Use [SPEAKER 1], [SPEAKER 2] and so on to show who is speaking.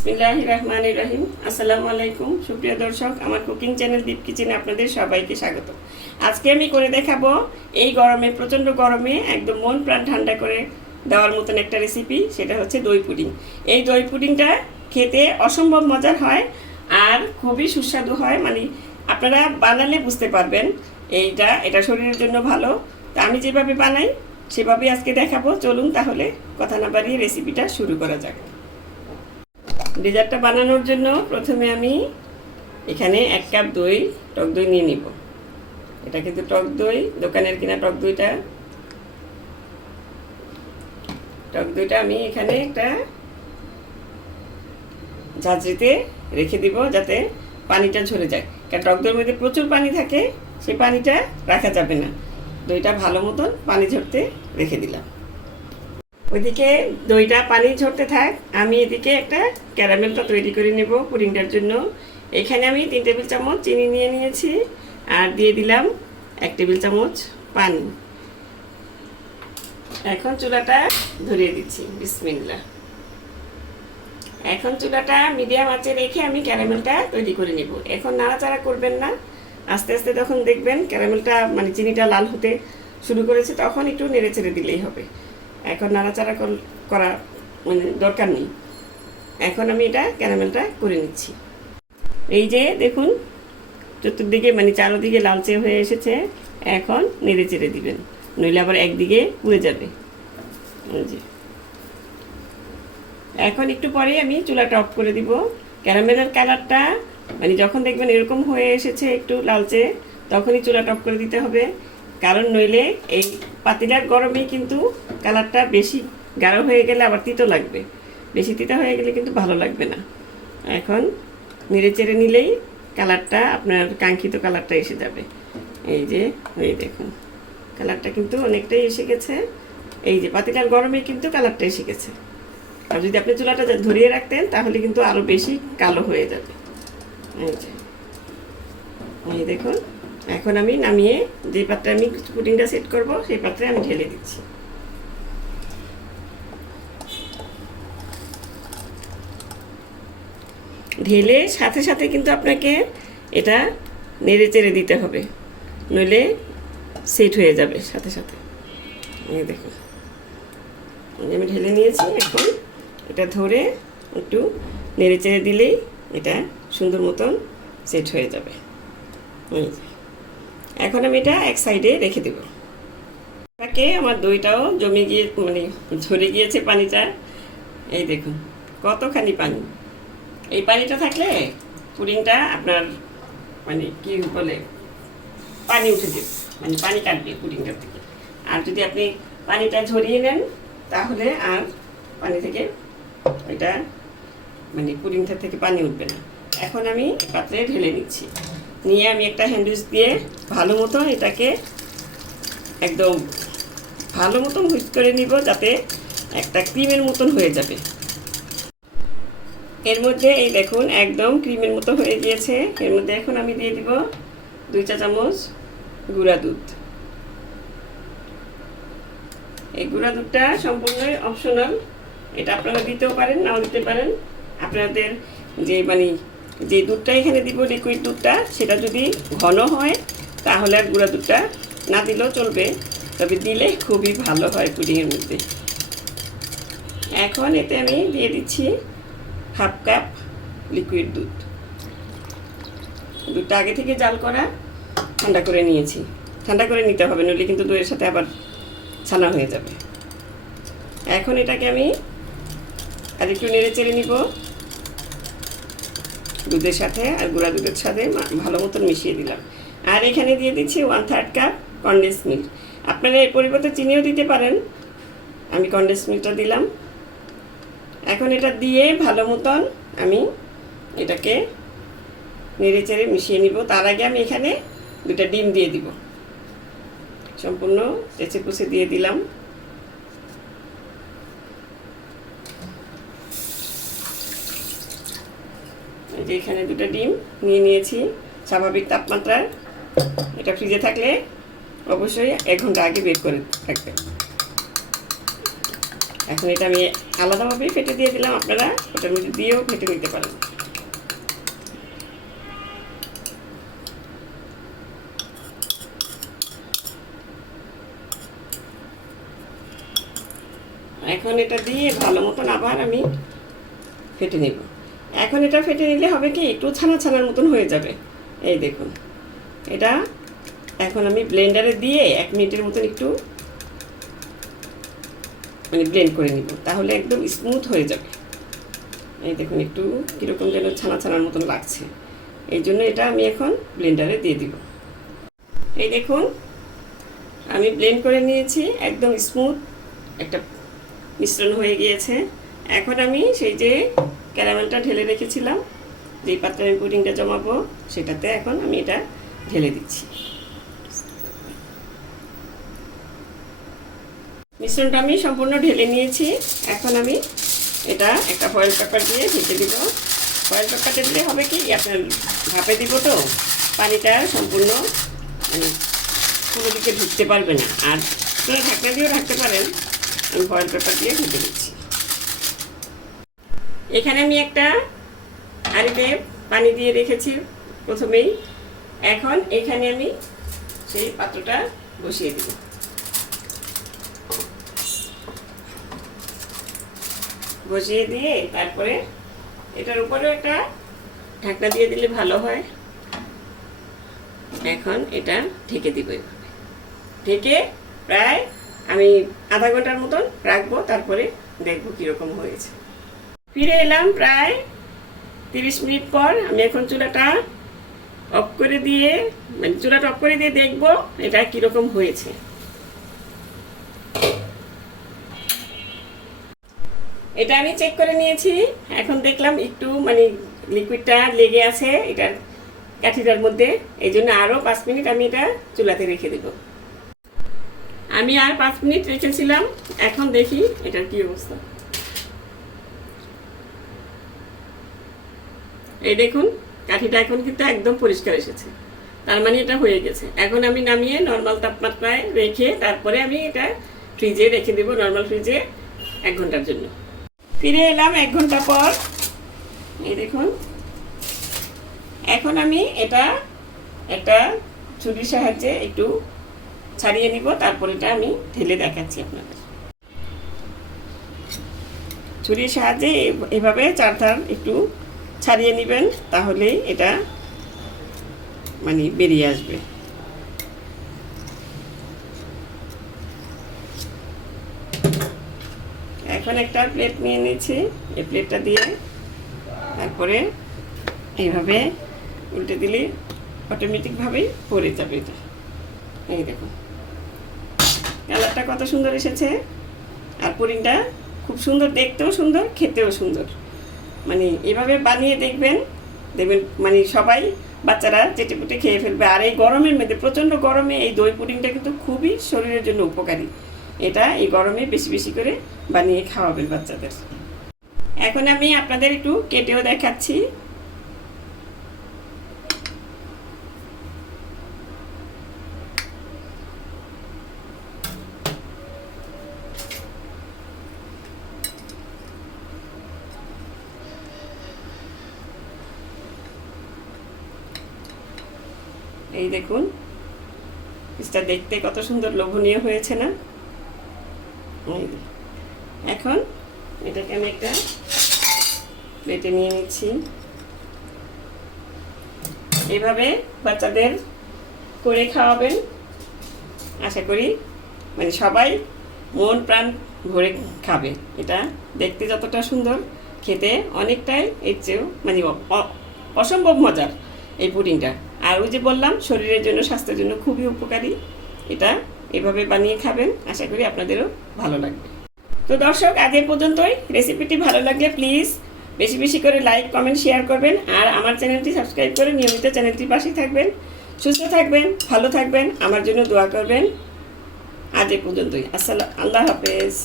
[SPEAKER 1] বিসমিল্লাহ রহমান রহিম আসসালামু আলাইকুম। সুপ্রিয় দর্শক, আমার কুকিং চ্যানেল দীপ কিচেনে আপনাদের সবাইকে স্বাগত। আজকে আমি করে দেখাবো এই গরমে, প্রচণ্ড গরমে একদম মন প্রাণ ঠান্ডা করে দেওয়ার মতন একটা রেসিপি সেটা হচ্ছে দই পুডিং। এই দই পুডিংটা খেতে অসম্ভব মজার হয় আর খুবই সুস্বাদু হয়। মানে আপনারা বানালে বুঝতে পারবেন এইটা, এটা শরীরের জন্য ভালো। তা আমি যেভাবে বানাই, সেভাবেই আজকে দেখাবো। চলুন তাহলে কথা না বাড়িয়ে রেসিপিটা শুরু করা যাক। ডেজার্টটা বানানোর জন্য প্রথমে আমি এখানে এক কাপ দই, টক দই নিয়ে নিব। এটা কিন্তু টক দই, দোকানের কিনা টক দইটা। টক দইটা আমি এখানে একটা ঝাঁঝরিতে রেখে দিব যাতে পানিটা ঝরে যায়। কারণ টক দইয়ের মধ্যে প্রচুর পানি থাকে, সেই পানিটা রাখা যাবে না। দইটা ভালো মতন পানি ঝরতে রেখে দিলাম। ওইদিকে দইটা পানি ঝরতে থাক, আমি এদিকে একটা ক্যারামেলটা তৈরি করে নেব পুডিংটার জন্য। এখানে আমি তিন টেবিল চামচ চিনি নিয়ে নিয়েছি আর দিয়ে দিলাম এক টেবিল চামচ পানি। এখন চুলাটা ধরিয়ে দিচ্ছি বিসমিল্লা এখন চুলাটা মিডিয়াম আঁচে রেখে আমি ক্যারামেলটা তৈরি করে নেব। এখন নাড়াচাড়া করবেন না, আস্তে আস্তে যখন দেখবেন ক্যারামেলটা মানে চিনিটা লাল হতে শুরু করেছে, তখন একটু নেড়ে চেড়ে দিলেই হবে। এখন নাড়াচাড়া কর- মানে দরকার নেই। এখন আমি এটা ক্যারামেলটা করে নিচ্ছি। এই যে দেখুন, চতুর্দিকে মানে চারোদিকে লালচে হয়ে এসেছে। এখন নেড়ে চেড়ে দিবেন। নইলে আবার একদিকে পুড়ে যাবে। এখন একটু পরে আমি চুলাটা অফ করে দিব। ক্যারামেলের কালারটা মানে যখন দেখবেন এরকম হয়ে এসেছে একটু লালচে, তখনই চুলাটা অফ করে দিতে হবে। কারণ নইলে এই পাতিলার গরমে কিন্তু কালারটা বেশি গাঢ় হয়ে গেলে আবার তিতো লাগবে। বেশি তিতা হয়ে গেলে কিন্তু ভালো লাগবে না। এখন নেড়ে চেড়ে নিলেই কালারটা আপনার কাঙ্ক্ষিত কালারটা এসে যাবে। এই যে, এই দেখুন। কালারটা কিন্তু অনেকটাই এসে গেছে। এই যে, পাতিলার গরমে কিন্তু কালারটা এসে গেছে। আর যদি আপনি চুলাটা ধরিয়ে রাখতেন, তাহলে কিন্তু আরও বেশি কালো হয়ে যাবে। এই যে। এই দেখুন। এখন আমি নামিয়ে যে পাত্রে আমি পুটিংটা সেট করব, সেই পাত্রে আমি ঢেলে দিচ্ছি। ঢেলে সাথে সাথে কিন্তু আপনাকে এটা নেড়ে চেড়ে দিতে হবে। নইলে সেট হয়ে যাবে সাথে সাথে। এই দেখুন। আমি ঢেলে নিয়েছি, এখন এটা ধরে একটু নেড়ে চেড়ে দিলেই এটা সুন্দর মতন সেট হয়ে যাবে। এখন আমি এটা এক সাইডে রেখে দেব। তাকে আমার দইটাও জমে গিয়ে মানে ঝরে গিয়েছে পানিটা। এই দেখুন, কতখানি পানি। এই পানিটা থাকলে পুডিংটা আপনার মানে কি বলে, পানি উঠে যাবে মানে পানি কাটবে পুডিংটার থেকে। আর যদি আপনি পানিটা ঝরিয়ে নেন, তাহলে আর পানি থেকে ওইটা মানে পুডিংটা থেকে পানি উঠবে না। এখন আমি পাত্রে ঢেলে নিচ্ছি। নিয়ে আমি একটা হ্যান্ডউইচ দিয়ে ভালো মতো এটাকে একদম ভালো মতন হুইট করে নিব যাতে একটা ক্রিমের মতন হয়ে যাবে। এর মধ্যে এই দেখুন, একদম ক্রিমের মতো হয়ে গিয়েছে। এর মধ্যে এখন আমি দিয়ে দিব দুই চা চামচ গুঁড়া দুধ। এই গুঁড়া দুধটা সম্পূর্ণই অপশনাল এটা আপনারা দিতেও পারেন, নাও দিতে পারেন। আপনাদের যে মানে যে দুধটা এখানে দিব লিকুইড দুধটা, সেটা যদি ঘন হয়, তাহলে আর গুঁড়া দুধটা না দিলেও চলবে। তবে দিলে খুবই ভালো হয় পুডিংয়ের মধ্যে। এখন এতে আমি দিয়ে দিচ্ছি হাফ কাপ লিকুইড দুধ। দুধটা আগে থেকে জাল করা, ঠান্ডা করে নিয়েছি। ঠান্ডা করে নিতে হবে, নইলে কিন্তু দইয়ের সাথে আবার ছানা হয়ে যাবে। এখন এটাকে আমি আর একটু নেড়ে চেড়ে নিব। দুধের সাথে আর গুঁড়া দুধের সাথে ভালো মতন মিশিয়ে দিলাম। আর এখানে দিয়ে দিচ্ছি one third cup condense milk আপনারা এর পরিবর্তে চিনিও দিতে পারেন। আমি কন্ডেন্স মিল্কটা দিলাম। এখন এটা দিয়ে ভালো মতন আমি এটাকে নেড়ে চেড়ে মিশিয়ে নিব। তার আগে আমি এখানে দুটা ডিম দিয়ে দিব। সম্পূর্ণ চেঁচে কুচে দিয়ে দিলাম। এই যে এখানে দুটো ডিম নিয়ে নিয়েছি। স্বাভাবিক তাপমাত্রার এটা ফ্রিজে থাকলে অবশ্যই এক ঘণ্টা আগে বের করে রাখবেন এখন এটা আমি আলাদাভাবে ফেটে দিয়ে দিলাম আপনারা ওটার মধ্যে দিয়েও ফেটে নিতে পারেন। এখন এটা দিয়ে ভালো মতন আবার আমি ফেটে নেব। এখন এটা ফেটে নিলে হবে কি, একটু ছানা ছানার মতন হয়ে যাবে। এই দেখুন, এটা এখন আমি ব্লেন্ডারে দিয়ে এক মিনিটের মতন একটু মানে ব্লেন্ড করে নিব, তাহলে একদম স্মুথ হয়ে যাবে। এই দেখুন, একটু কীরকম যেন ছানা ছানার মতন লাগছে। এই জন্য এটা আমি এখন ব্লেন্ডারে দিয়ে দিব। এই দেখুন, আমি ব্লেন্ড করে নিয়েছি, একদম স্মুথ একটা মিশ্রণ হয়ে গিয়েছে। এখন আমি সেই যে ক্যারামেলটা ঢেলে রেখেছিলাম, যেই পাত্রে আমি পুডিংটা জমাবো, সেটাতে এখন আমি এটা ঢেলে দিচ্ছি। মিশ্রণটা আমি সম্পূর্ণ ঢেলে নিয়েছি। এখন আমি এটা একটা ফয়েল পেপার দিয়ে ঢেকে দিব। ফয়েল পেপারটা দিলে হবে কি আপনার ভাপে দিব তো, পানিটা সম্পূর্ণ মানে কোনো দিকে ঢুকতে পারবে না। আর আপনারা ঢাকনা দিয়েও রাখতে পারেন। আমি ফয়েল পেপার দিয়ে ঢেকে দিচ্ছি এখানে আমি একটা হাঁড়িতে পানি দিয়ে রেখেছি প্রথমেই। এখন এখানে আমি সেই পাত্রটা বসিয়ে দিব। বসিয়ে দিয়ে তারপরে এটার উপরেও একটা ঢাকনা দিয়ে দিলে ভালো হয়। এখন এটা ঢেকে দিব এভাবে। ঢেকে প্রায় আমি আধা ঘণ্টার মতন রাখব, তারপরে দেখব কীরকম হয়েছে। ফিরে এলাম প্রায় তিরিশ মিনিট পর আমি এখন চুলাটা অফ করে দিয়ে মানে চুলাটা অফ করে দিয়ে দেখব এটা কীরকম হয়েছে। এটা আমি চেক করে নিয়েছি। এখন দেখলাম একটু মানে লিকুইডটা লেগে আছে এটার কাঠিটার মধ্যে। এই জন্য আরও পাঁচ মিনিট আমি এটা চুলাতে রেখে দেব। আমি আর পাঁচ মিনিট রেখেছিলাম। এখন দেখি এটার কি অবস্থা। এই দেখুন, কাঠিটা এখন কিন্তু একদম পরিষ্কার এসেছে। তার মানে এটা হয়ে গেছে। এখন আমি নামিয়ে নর্মাল তাপমাত্রায় রেখে তারপরে আমি এটা ফ্রিজে রেখে দেবো নর্মাল ফ্রিজে এক ঘণ্টার জন্য। ফিরে এলাম এক ঘণ্টা পর। এই দেখুন। এখন আমি এটা একটা ছুরির সাহায্যে একটু ছাড়িয়ে নিব, তারপর এটা আমি ঢেলে দেখাচ্ছি আপনাদের। ছুরির সাহায্যে এভাবে চারধার একটু ছাড়িয়ে নেবেন, তাহলেই এটা মানে বেরিয়ে আসবে। এখন একটা প্লেট নিয়ে নিয়েছি এই প্লেটটা দিয়ে তারপরে এইভাবে উল্টে দিলে অটোমেটিকভাবেই পরে যাবে এটা। এই দেখুন কালারটা কত সুন্দর এসেছে। আর পুরিংটা খুব সুন্দর, দেখতেও সুন্দর, খেতেও সুন্দর। মানে এভাবে বানিয়ে দেখবেন দেখবেন মানে সবাই বাচ্চারা চেটে পুটে খেয়ে ফেলবে। আর এই গরমের মধ্যে, প্রচণ্ড গরমে এই দই পুডিংটা কিন্তু খুবই শরীরের জন্য উপকারী। এটা এই গরমে বেশি বেশি করে বানিয়ে খাওয়াবেন বাচ্চাদের এখন আমি আপনাদের একটু কেটেও দেখাচ্ছি এই দেখুন দেখতে কত সুন্দর লোভনীয় হয়েছে না। এখন এটাকে আমি একটা প্লেটে নিয়ে নিচ্ছি। এভাবে বাচ্চাদের করে খাওয়াবেন। আশা করি মানে সবাই মন প্রাণ ভরে খাবে। এটা দেখতে যতটা সুন্দর, খেতে অনেকটাই এর চেয়েও মানে অসম্ভব মজার এই পুডিংটা। আর ওই যে বললাম, শরীরের জন্য, স্বাস্থ্যের জন্য খুবই উপকারী। এটা এভাবে বানিয়ে খাবেন, আশা করি আপনাদেরও ভালো লাগবে। তো দর্শক আজ এ পর্যন্তই। রেসিপিটি ভালো লাগলে প্লিজ বেশি বেশি করে লাইক কমেন্ট শেয়ার করবেন আর আমার চ্যানেলটি সাবস্ক্রাইব করে নিয়মিত চ্যানেলটির পাশে থাকবেন। সুস্থ থাকবেন, ভালো থাকবেন, আমার জন্য দোয়া করবেন। আজ এ পর্যন্তই। আসসালাম আল্লাহ হাফেজ।